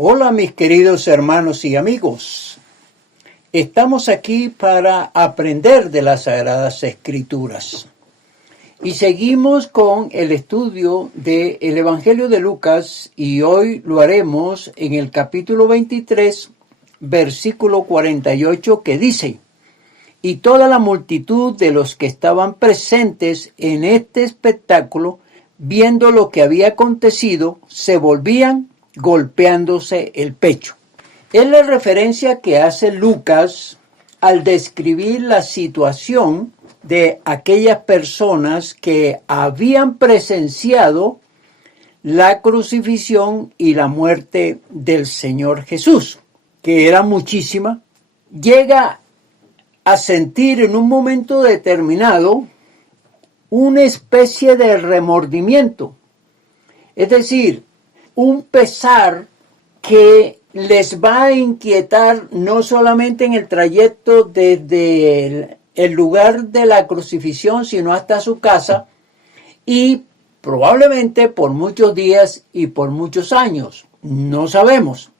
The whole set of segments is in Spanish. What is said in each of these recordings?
Hola mis queridos hermanos y amigos. Estamos aquí para aprender de las Sagradas Escrituras. Y seguimos con el estudio del Evangelio de Lucas y hoy lo haremos en el capítulo 23, versículo 48 que dice: Y toda la multitud de los que estaban presentes en este espectáculo, viendo lo que había acontecido, se volvían golpeándose el pecho. Es la referencia que hace Lucas al describir la situación de aquellas personas que habían presenciado la crucifixión y la muerte del Señor Jesús, que era muchísima. Llega a sentir en un momento determinado una especie de remordimiento, es decir, un pesar que les va a inquietar no solamente en el trayecto desde el lugar de la crucifixión, sino hasta su casa, y probablemente por muchos días y por muchos años, no sabemos.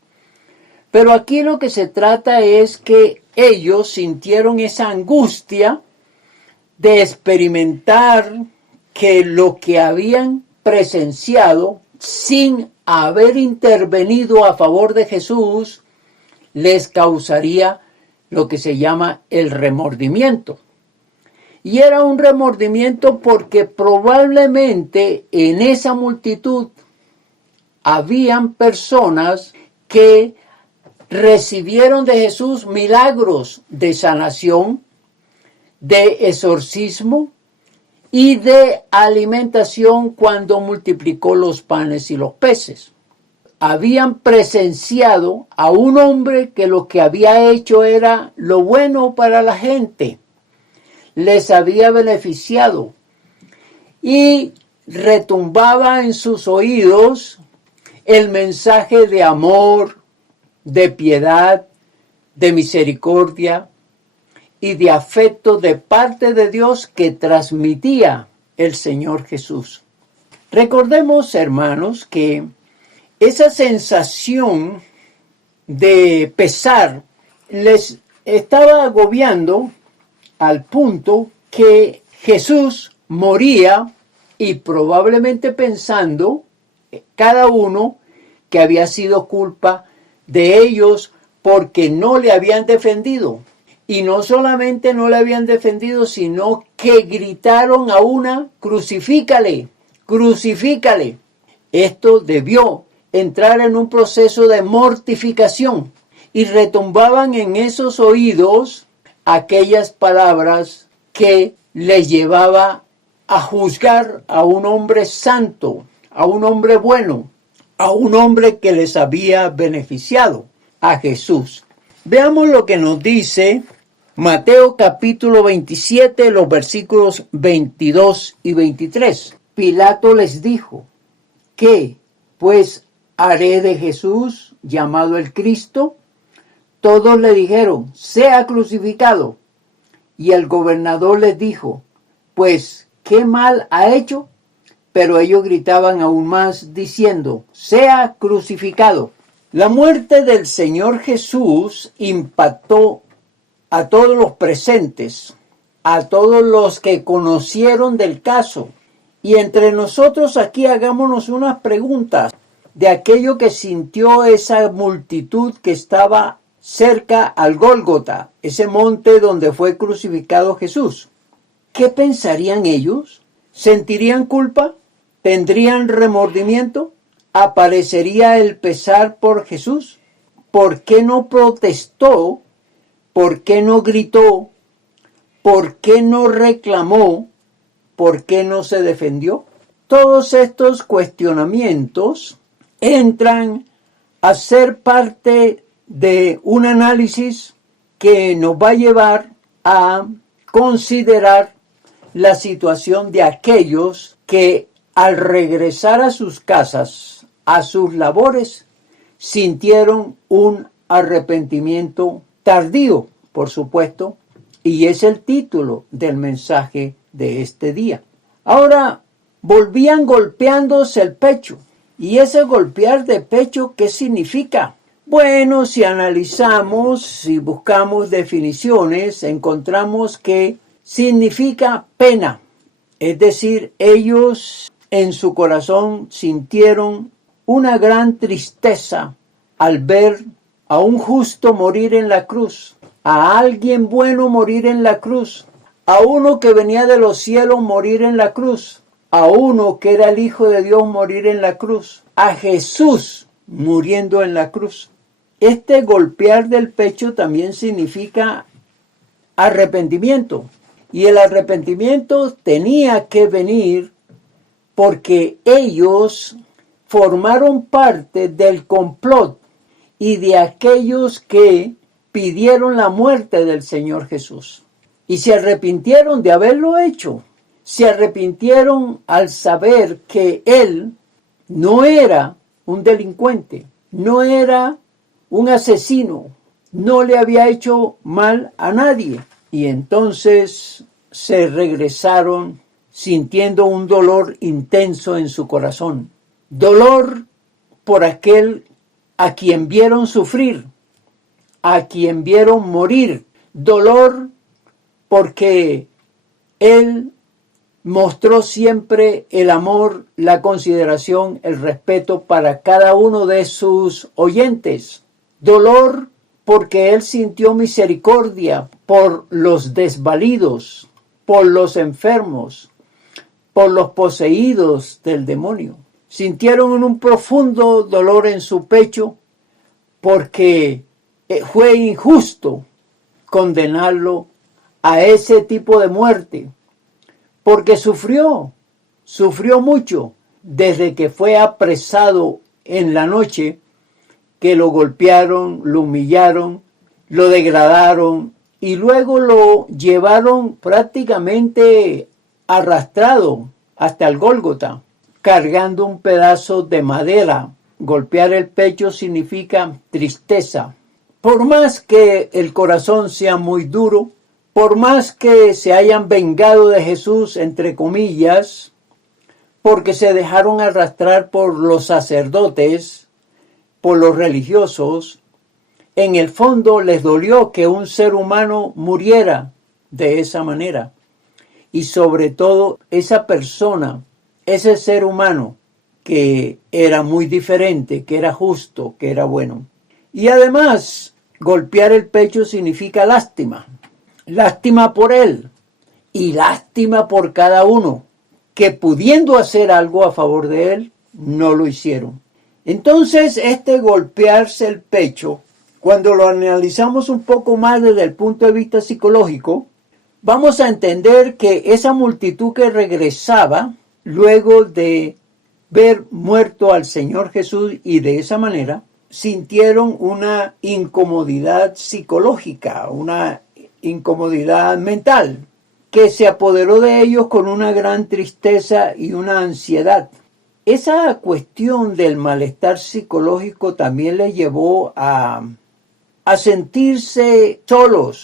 Pero aquí lo que se trata es que ellos sintieron esa angustia de experimentar que lo que habían presenciado sin haber intervenido a favor de Jesús les causaría lo que se llama el remordimiento. Y era un remordimiento porque probablemente en esa multitud habían personas que recibieron de Jesús milagros de sanación, de exorcismo y de alimentación cuando multiplicó los panes y los peces. Habían presenciado a un hombre que lo que había hecho era lo bueno para la gente, les había beneficiado y retumbaba en sus oídos el mensaje de amor, de piedad, de misericordia y de afecto de parte de Dios que transmitía el Señor Jesús. Recordemos, hermanos, que esa sensación de pesar les estaba agobiando al punto que Jesús moría y probablemente pensando cada uno que había sido culpa de ellos porque no le habían defendido. Y no solamente no le habían defendido, sino que gritaron a una: crucifícale, crucifícale. Esto debió entrar en un proceso de mortificación y retumbaban en esos oídos aquellas palabras que les llevaba a juzgar a un hombre santo, a un hombre bueno, a un hombre que les había beneficiado, a Jesús. Veamos lo que nos dice Mateo capítulo 27, los versículos 22 y 23. Pilato les dijo: ¿Qué, pues, haré de Jesús, llamado el Cristo? Todos le dijeron: sea crucificado. Y el gobernador les dijo: pues, ¿qué mal ha hecho? Pero ellos gritaban aún más, diciendo: sea crucificado. La muerte del Señor Jesús impactó a todos los presentes, a todos los que conocieron del caso. Y entre nosotros aquí hagámonos unas preguntas de aquello que sintió esa multitud que estaba cerca al Gólgota, ese monte donde fue crucificado Jesús. ¿Qué pensarían ellos? ¿Sentirían culpa? ¿Tendrían remordimiento? ¿Aparecería el pesar por Jesús? ¿Por qué no protestó? ¿Por qué no gritó? ¿Por qué no reclamó? ¿Por qué no se defendió? Todos estos cuestionamientos entran a ser parte de un análisis que nos va a llevar a considerar la situación de aquellos que al regresar a sus casas, a sus labores, sintieron un arrepentimiento tardío, por supuesto, y es el título del mensaje de este día. Ahora, volvían golpeándose el pecho. ¿Y ese golpear de pecho qué significa? Bueno, si analizamos, si buscamos definiciones, encontramos que significa pena. Es decir, ellos en su corazón sintieron una gran tristeza al ver a un justo morir en la cruz, a alguien bueno morir en la cruz, a uno que venía de los cielos morir en la cruz, a uno que era el Hijo de Dios morir en la cruz, a Jesús muriendo en la cruz. Este golpear del pecho también significa arrepentimiento. Y el arrepentimiento tenía que venir porque ellos formaron parte del complot y de aquellos que pidieron la muerte del Señor Jesús. Y se arrepintieron de haberlo hecho. Se arrepintieron al saber que Él no era un delincuente, no era un asesino, no le había hecho mal a nadie. Y entonces se regresaron sintiendo un dolor intenso en su corazón. Dolor por aquel a quien vieron sufrir, a quien vieron morir. Dolor porque Él mostró siempre el amor, la consideración, el respeto para cada uno de sus oyentes. Dolor porque Él sintió misericordia por los desvalidos, por los enfermos, por los poseídos del demonio. Sintieron un profundo dolor en su pecho porque fue injusto condenarlo a ese tipo de muerte, porque sufrió mucho desde que fue apresado en la noche, que lo golpearon, lo humillaron, lo degradaron y luego lo llevaron prácticamente arrastrado hasta el Gólgota, cargando un pedazo de madera. Golpear el pecho significa tristeza. Por más que el corazón sea muy duro, por más que se hayan vengado de Jesús, entre comillas, porque se dejaron arrastrar por los sacerdotes, por los religiosos, en el fondo les dolió que un ser humano muriera de esa manera. Y sobre todo esa persona, ese ser humano que era muy diferente, que era justo, que era bueno. Y además, golpear el pecho significa lástima. Lástima por él y lástima por cada uno que pudiendo hacer algo a favor de él, no lo hicieron. Entonces, este golpearse el pecho, cuando lo analizamos un poco más desde el punto de vista psicológico, vamos a entender que esa multitud que regresaba luego de ver muerto al Señor Jesús y de esa manera, sintieron una incomodidad psicológica, una incomodidad mental, que se apoderó de ellos con una gran tristeza y una ansiedad. Esa cuestión del malestar psicológico también les llevó a sentirse solos,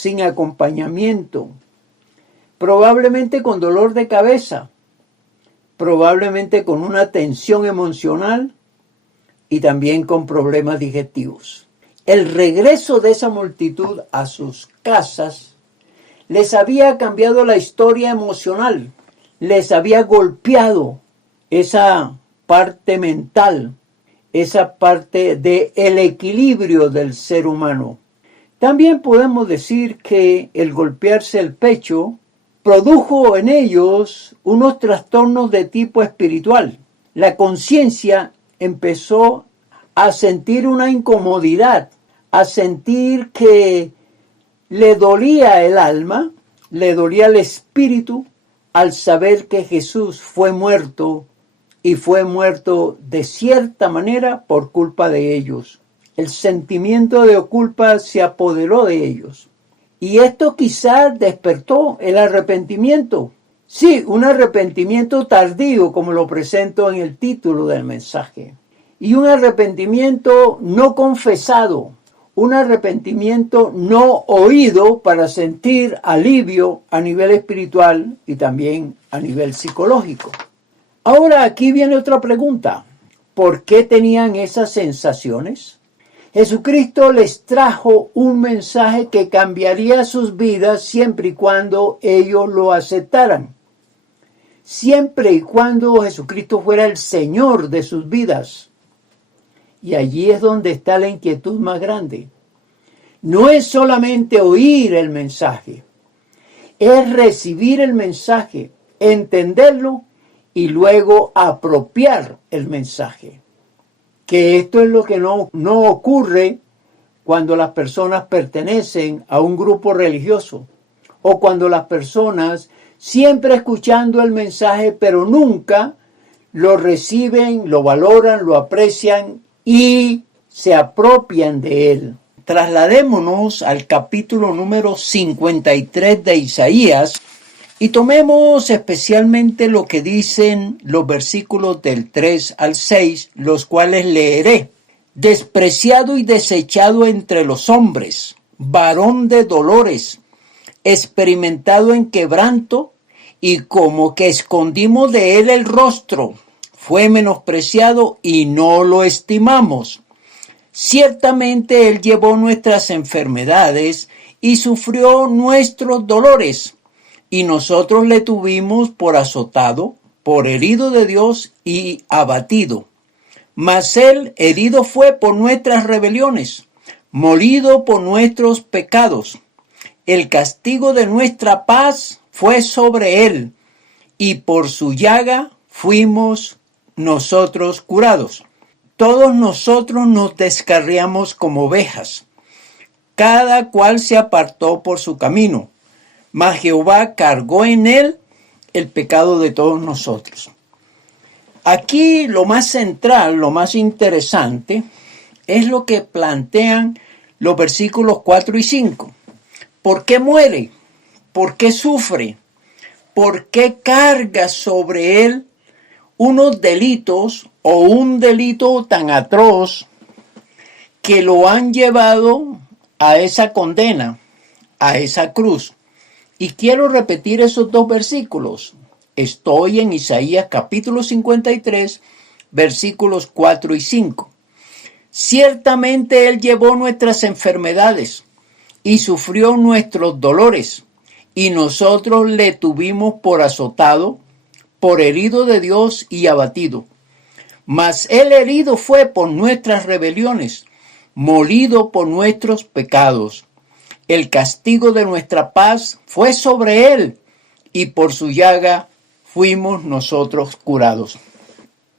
sin acompañamiento, probablemente con dolor de cabeza, probablemente con una tensión emocional y también con problemas digestivos. El regreso de esa multitud a sus casas les había cambiado la historia emocional, les había golpeado esa parte mental, esa parte del equilibrio del ser humano. También podemos decir que el golpearse el pecho produjo en ellos unos trastornos de tipo espiritual. La conciencia empezó a sentir una incomodidad, a sentir que le dolía el alma, le dolía el espíritu al saber que Jesús fue muerto y fue muerto de cierta manera por culpa de ellos. El sentimiento de culpa se apoderó de ellos. Y esto quizás despertó el arrepentimiento. Sí, un arrepentimiento tardío, como lo presento en el título del mensaje. Y un arrepentimiento no confesado, un arrepentimiento no oído para sentir alivio a nivel espiritual y también a nivel psicológico. Ahora aquí viene otra pregunta. por qué tenían esas sensaciones? Jesucristo les trajo un mensaje que cambiaría sus vidas siempre y cuando ellos lo aceptaran. Siempre y cuando Jesucristo fuera el Señor de sus vidas. Y allí es donde está la inquietud más grande. No es solamente oír el mensaje, es recibir el mensaje, entenderlo y luego apropiar el mensaje. Que esto es lo que no ocurre cuando las personas pertenecen a un grupo religioso o cuando las personas siempre escuchando el mensaje pero nunca lo reciben, lo valoran, lo aprecian y se apropian de él. Trasladémonos al capítulo número 53 de Isaías y tomemos especialmente lo que dicen los versículos del 3 al 6, los cuales leeré. Despreciado y desechado entre los hombres, varón de dolores, experimentado en quebranto, y como que escondimos de él el rostro, fue menospreciado y no lo estimamos. Ciertamente él llevó nuestras enfermedades y sufrió nuestros dolores, y nosotros le tuvimos por azotado, por herido de Dios y abatido. Mas él herido fue por nuestras rebeliones, molido por nuestros pecados. El castigo de nuestra paz fue sobre él, y por su llaga fuimos nosotros curados. Todos nosotros nos descarriamos como ovejas, cada cual se apartó por su camino, mas Jehová cargó en él el pecado de todos nosotros. Aquí lo más central, lo más interesante, es lo que plantean los versículos 4 y 5. ¿Por qué muere? ¿Por qué sufre? ¿Por qué carga sobre él unos delitos o un delito tan atroz que lo han llevado a esa condena, a esa cruz? Y quiero repetir esos dos versículos. Estoy en Isaías capítulo 53, versículos 4 y 5. Ciertamente él llevó nuestras enfermedades y sufrió nuestros dolores, y nosotros le tuvimos por azotado, por herido de Dios y abatido. Mas él herido fue por nuestras rebeliones, molido por nuestros pecados. El castigo de nuestra paz fue sobre él, y por su llaga fuimos nosotros curados.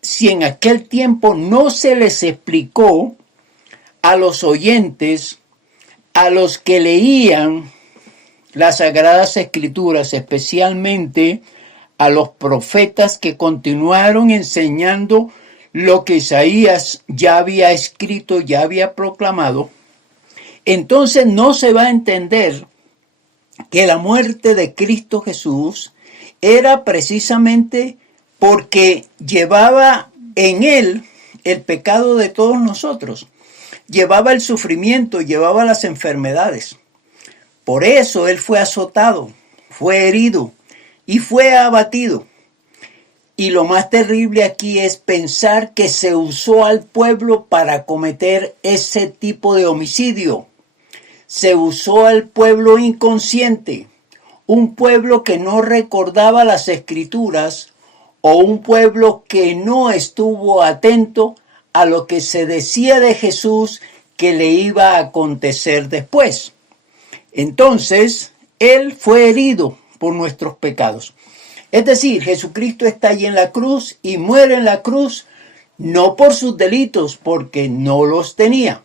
Si en aquel tiempo no se les explicó a los oyentes, a los que leían las Sagradas Escrituras, especialmente a los profetas que continuaron enseñando lo que Isaías ya había escrito, ya había proclamado, entonces no se va a entender que la muerte de Cristo Jesús era precisamente porque llevaba en él el pecado de todos nosotros, llevaba el sufrimiento, llevaba las enfermedades. Por eso él fue azotado, fue herido y fue abatido. Y lo más terrible aquí es pensar que se usó al pueblo para cometer ese tipo de homicidio. Se usó al pueblo inconsciente, un pueblo que no recordaba las Escrituras o un pueblo que no estuvo atento a lo que se decía de Jesús que le iba a acontecer después. Entonces, él fue herido por nuestros pecados. Es decir, Jesucristo está allí en la cruz y muere en la cruz no por sus delitos, porque no los tenía.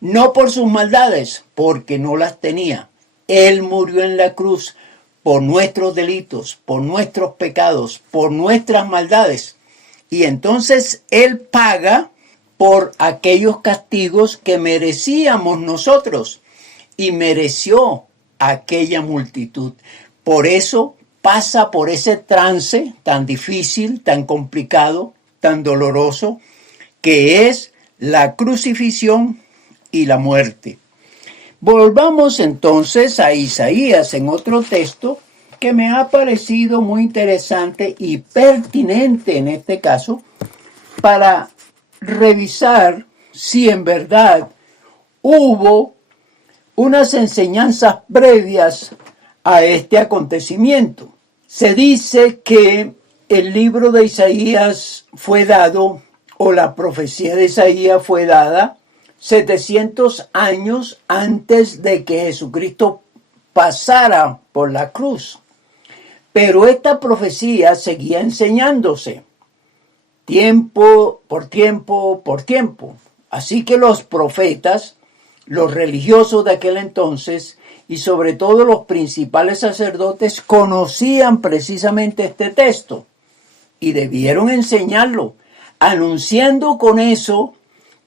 No por sus maldades, porque no las tenía. Él murió en la cruz por nuestros delitos, por nuestros pecados, por nuestras maldades. Y entonces Él paga por aquellos castigos que merecíamos nosotros. Y mereció aquella multitud. Por eso pasa por ese trance tan difícil, tan complicado, tan doloroso, que es la crucifixión y la muerte. Volvamos entonces a Isaías en otro texto que me ha parecido muy interesante y pertinente en este caso para revisar si en verdad hubo unas enseñanzas previas a este acontecimiento. Se dice que el libro de Isaías fue dado, o la profecía de Isaías fue dada, 700 años antes de que Jesucristo pasara por la cruz. Pero esta profecía seguía enseñándose, tiempo por tiempo por tiempo. Así que los profetas, los religiosos de aquel entonces, y sobre todo los principales sacerdotes, conocían precisamente este texto y debieron enseñarlo, anunciando con eso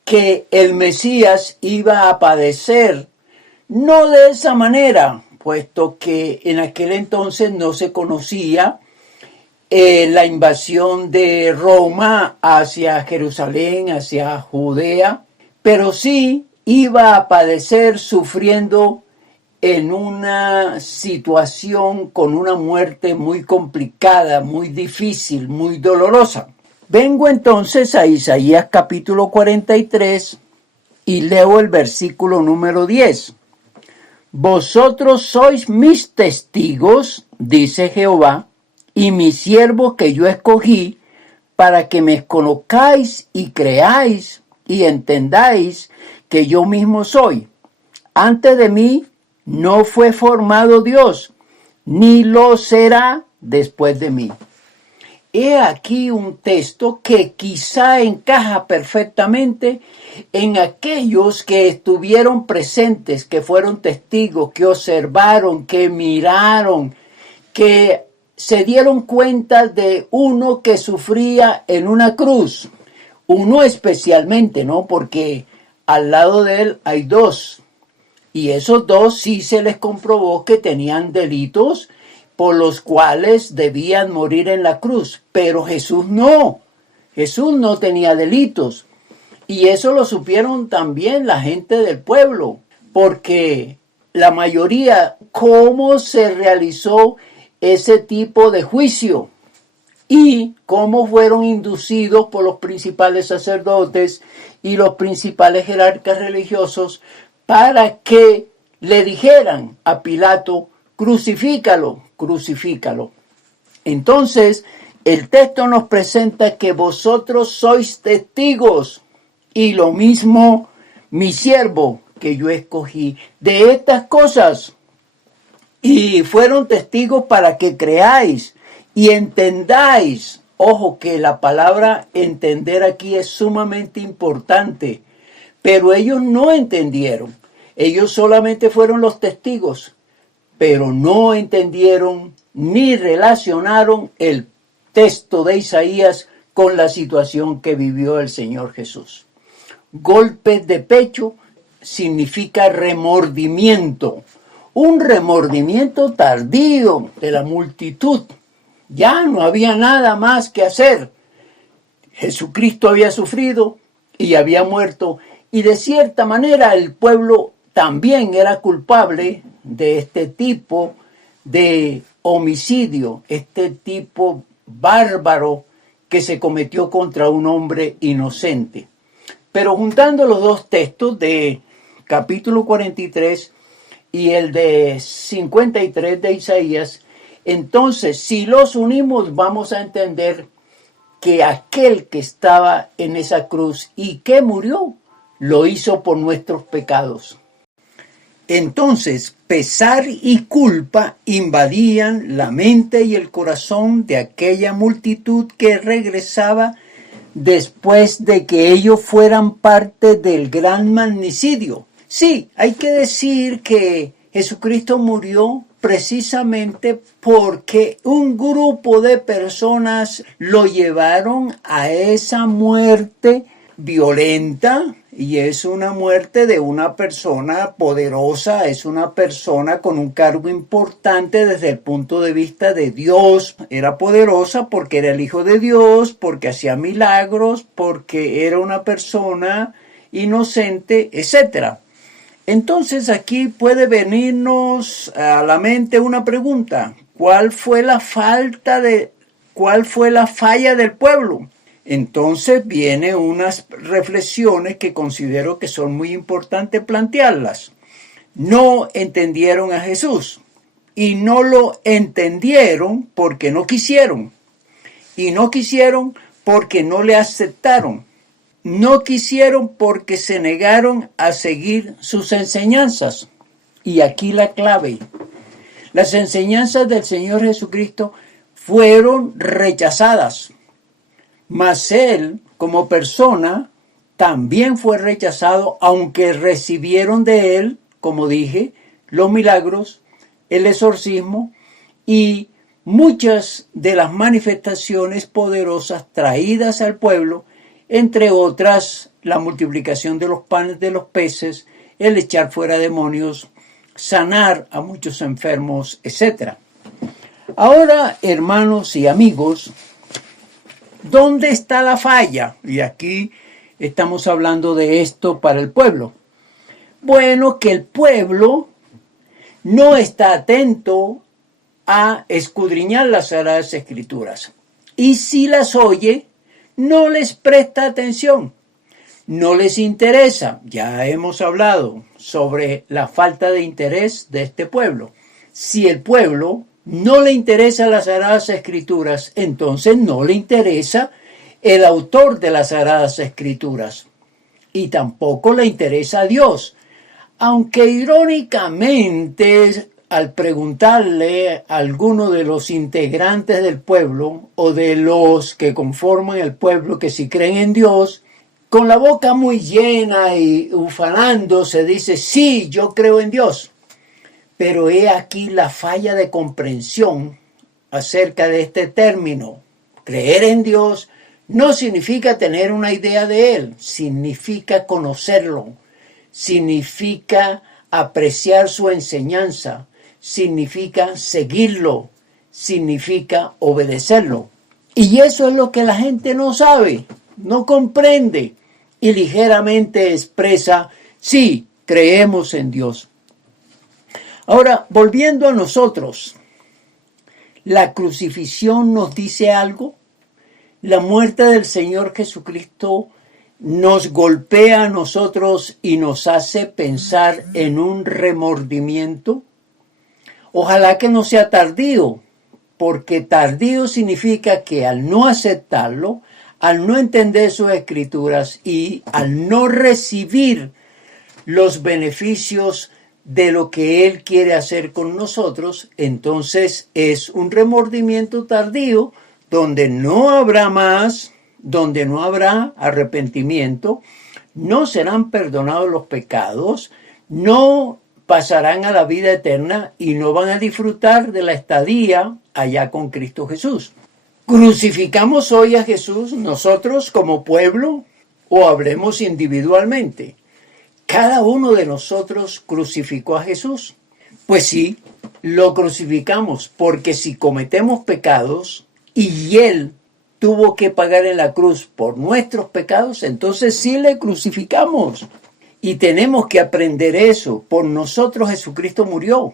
que el Mesías iba a padecer, no de esa manera, puesto que en aquel entonces no se conocía la invasión de Roma hacia Jerusalén, hacia Judea, pero sí iba a padecer sufriendo en una situación con una muerte muy complicada, muy difícil, muy dolorosa. Vengo entonces a Isaías capítulo 43 y leo el versículo número 10. Vosotros sois mis testigos, dice Jehová, y mis siervos que yo escogí, para que me conozcáis y creáis y entendáis que yo mismo soy. Antes de mí no fue formado Dios, ni lo será después de mí. He aquí un texto que quizá encaja perfectamente en aquellos que estuvieron presentes, que fueron testigos, que observaron, que miraron, que se dieron cuenta de uno que sufría en una cruz. Uno especialmente, ¿no? Porque al lado de él hay dos. Y esos dos sí se les comprobó que tenían delitos por los cuales debían morir en la cruz. Pero Jesús no. Jesús no tenía delitos. Y eso lo supieron también la gente del pueblo. Porque la mayoría, ¿cómo se realizó ese tipo de juicio? Y cómo fueron inducidos por los principales sacerdotes y los principales jerarcas religiosos para que le dijeran a Pilato, crucifícalo, crucifícalo. Entonces, el texto nos presenta que vosotros sois testigos, y lo mismo mi siervo que yo escogí, de estas cosas. Y fueron testigos para que creáis y entendáis. Ojo que la palabra entender aquí es sumamente importante. Pero ellos no entendieron. Ellos solamente fueron los testigos, pero no entendieron ni relacionaron el texto de Isaías con la situación que vivió el Señor Jesús. Golpes de pecho significa remordimiento, un remordimiento tardío de la multitud. Ya no había nada más que hacer. Jesucristo había sufrido y había muerto, y de cierta manera el pueblo también era culpable de este tipo de homicidio, este tipo bárbaro que se cometió contra un hombre inocente. Pero juntando los dos textos de capítulo 43 y el de 53 de Isaías, entonces si los unimos vamos a entender que aquel que estaba en esa cruz y que murió, lo hizo por nuestros pecados. Entonces, pesar y culpa invadían la mente y el corazón de aquella multitud que regresaba después de que ellos fueran parte del gran magnicidio. Sí, hay que decir que Jesucristo murió precisamente porque un grupo de personas lo llevaron a esa muerte violenta, y es una muerte de una persona poderosa, es una persona con un cargo importante desde el punto de vista de Dios. Era poderosa porque era el Hijo de Dios, porque hacía milagros, porque era una persona inocente, etc. Entonces aquí puede venirnos a la mente una pregunta: ¿cuál fue la falla del pueblo? Entonces vienen unas reflexiones que considero que son muy importantes plantearlas. No entendieron a Jesús y no lo entendieron porque no quisieron. Y no quisieron porque no le aceptaron. No quisieron porque se negaron a seguir sus enseñanzas. Y aquí la clave. Las enseñanzas del Señor Jesucristo fueron rechazadas. Mas Él, como persona, también fue rechazado, aunque recibieron de Él, como dije, los milagros, el exorcismo y muchas de las manifestaciones poderosas traídas al pueblo, entre otras la multiplicación de los panes de los peces, el echar fuera demonios, sanar a muchos enfermos, etc. Ahora, hermanos y amigos, ¿dónde está la falla? Y aquí estamos hablando de esto para el pueblo. Bueno, que el pueblo no está atento a escudriñar las Sagradas Escrituras. Y si las oye, no les presta atención, no les interesa. Ya hemos hablado sobre la falta de interés de este pueblo. Si el pueblo no le interesa las Sagradas Escrituras, entonces no le interesa el autor de las Sagradas Escrituras. Y tampoco le interesa a Dios. Aunque irónicamente, al preguntarle a alguno de los integrantes del pueblo o de los que conforman el pueblo que si creen en Dios, con la boca muy llena y ufanando se dice, sí, yo creo en Dios. Pero he aquí la falla de comprensión acerca de este término. Creer en Dios no significa tener una idea de Él, significa conocerlo, significa apreciar su enseñanza, significa seguirlo, significa obedecerlo. Y eso es lo que la gente no sabe, no comprende y ligeramente expresa, sí, creemos en Dios. Ahora, volviendo a nosotros, ¿la crucifixión nos dice algo? ¿La muerte del Señor Jesucristo nos golpea a nosotros y nos hace pensar en un remordimiento? Ojalá que no sea tardío, porque tardío significa que al no aceptarlo, al no entender sus escrituras y al no recibir los beneficios de lo que Él quiere hacer con nosotros, entonces es un remordimiento tardío donde no habrá más, donde no habrá arrepentimiento, no serán perdonados los pecados, no pasarán a la vida eterna y no van a disfrutar de la estadía allá con Cristo Jesús. ¿Crucificamos hoy a Jesús nosotros como pueblo o hablemos individualmente? ¿Cada uno de nosotros crucificó a Jesús? Pues sí, lo crucificamos porque si cometemos pecados y Él tuvo que pagar en la cruz por nuestros pecados, entonces sí le crucificamos. Y tenemos que aprender eso. Por nosotros Jesucristo murió.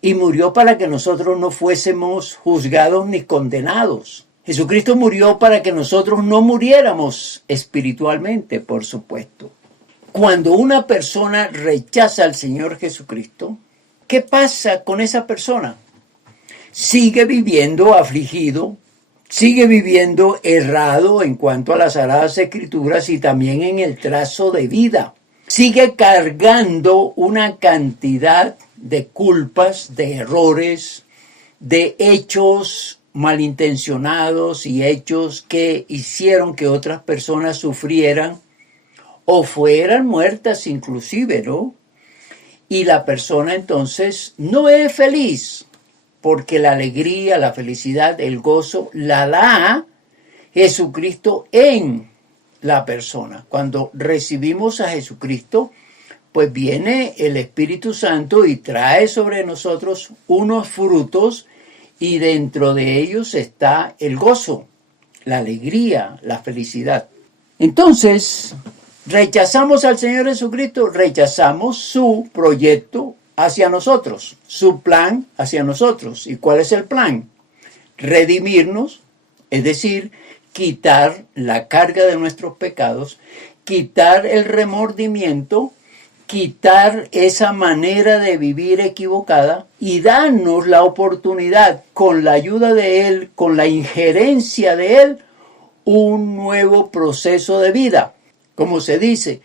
Y murió para que nosotros no fuésemos juzgados ni condenados. Jesucristo murió para que nosotros no muriéramos espiritualmente, por supuesto. Cuando una persona rechaza al Señor Jesucristo, ¿qué pasa con esa persona? Sigue viviendo afligido, sigue viviendo errado en cuanto a las Sagradas Escrituras y también en el trazo de vida. Sigue cargando una cantidad de culpas, de errores, de hechos malintencionados y hechos que hicieron que otras personas sufrieran o fueran muertas inclusive, ¿no? Y la persona entonces no es feliz, porque la alegría, la felicidad, el gozo la da Jesucristo en la persona. Cuando recibimos a Jesucristo, pues viene el Espíritu Santo y trae sobre nosotros unos frutos y dentro de ellos está el gozo, la alegría, la felicidad. Entonces, rechazamos al Señor Jesucristo, rechazamos su proyecto hacia nosotros, su plan hacia nosotros. ¿Y cuál es el plan? Redimirnos, es decir, quitar la carga de nuestros pecados, quitar el remordimiento, quitar esa manera de vivir equivocada y darnos la oportunidad, con la ayuda de Él, con la injerencia de Él, un nuevo proceso de vida. Como se dice,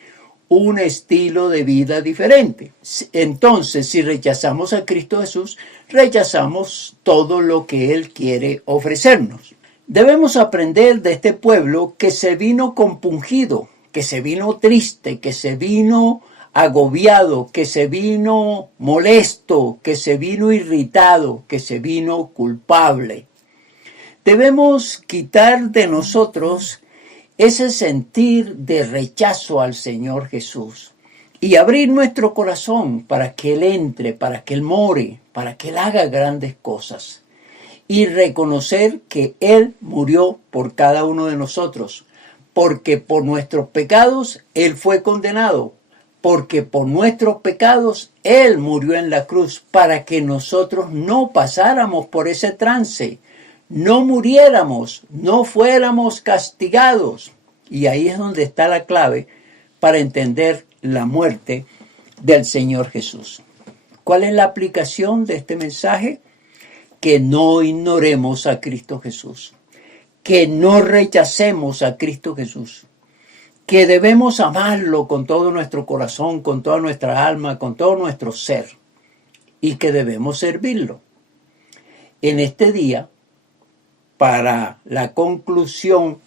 un estilo de vida diferente. Entonces, si rechazamos a Cristo Jesús, rechazamos todo lo que Él quiere ofrecernos. Debemos aprender de este pueblo que se vino compungido, que se vino triste, que se vino agobiado, que se vino molesto, que se vino irritado, que se vino culpable. Debemos quitar de nosotros ese sentir de rechazo al Señor Jesús y abrir nuestro corazón para que Él entre, para que Él more, para que Él haga grandes cosas y reconocer que Él murió por cada uno de nosotros, porque por nuestros pecados Él fue condenado, porque por nuestros pecados Él murió en la cruz para que nosotros no pasáramos por ese trance, no muriéramos, no fuéramos castigados. Y ahí es donde está la clave para entender la muerte del Señor Jesús. ¿Cuál es la aplicación de este mensaje? Que no ignoremos a Cristo Jesús, que no rechacemos a Cristo Jesús, que debemos amarlo con todo nuestro corazón, con toda nuestra alma, con todo nuestro ser, y que debemos servirlo. En este día, para la conclusión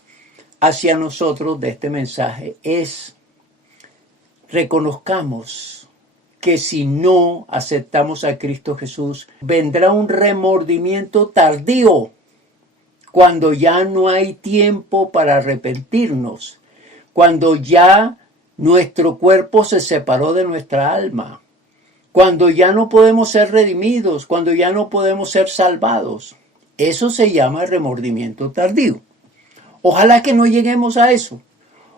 hacia nosotros de este mensaje es: reconozcamos que si no aceptamos a Cristo Jesús, vendrá un remordimiento tardío, cuando ya no hay tiempo para arrepentirnos, cuando ya nuestro cuerpo se separó de nuestra alma, cuando ya no podemos ser redimidos, cuando ya no podemos ser salvados. Eso se llama remordimiento tardío. Ojalá que no lleguemos a eso.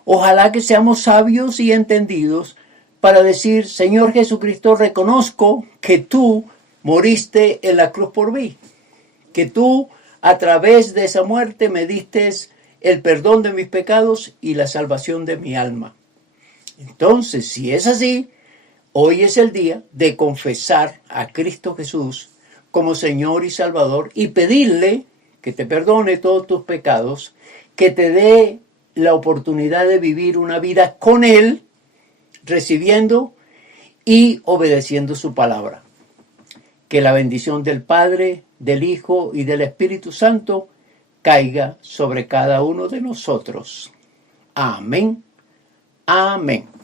Ojalá que seamos sabios y entendidos para decir: Señor Jesucristo, reconozco que tú moriste en la cruz por mí, que tú a través de esa muerte me diste el perdón de mis pecados y la salvación de mi alma. Entonces, si es así, hoy es el día de confesar a Cristo Jesús como Señor y Salvador y pedirle que te perdone todos tus pecados, que te dé la oportunidad de vivir una vida con Él, recibiendo y obedeciendo su palabra. Que la bendición del Padre, del Hijo y del Espíritu Santo caiga sobre cada uno de nosotros. Amén. Amén.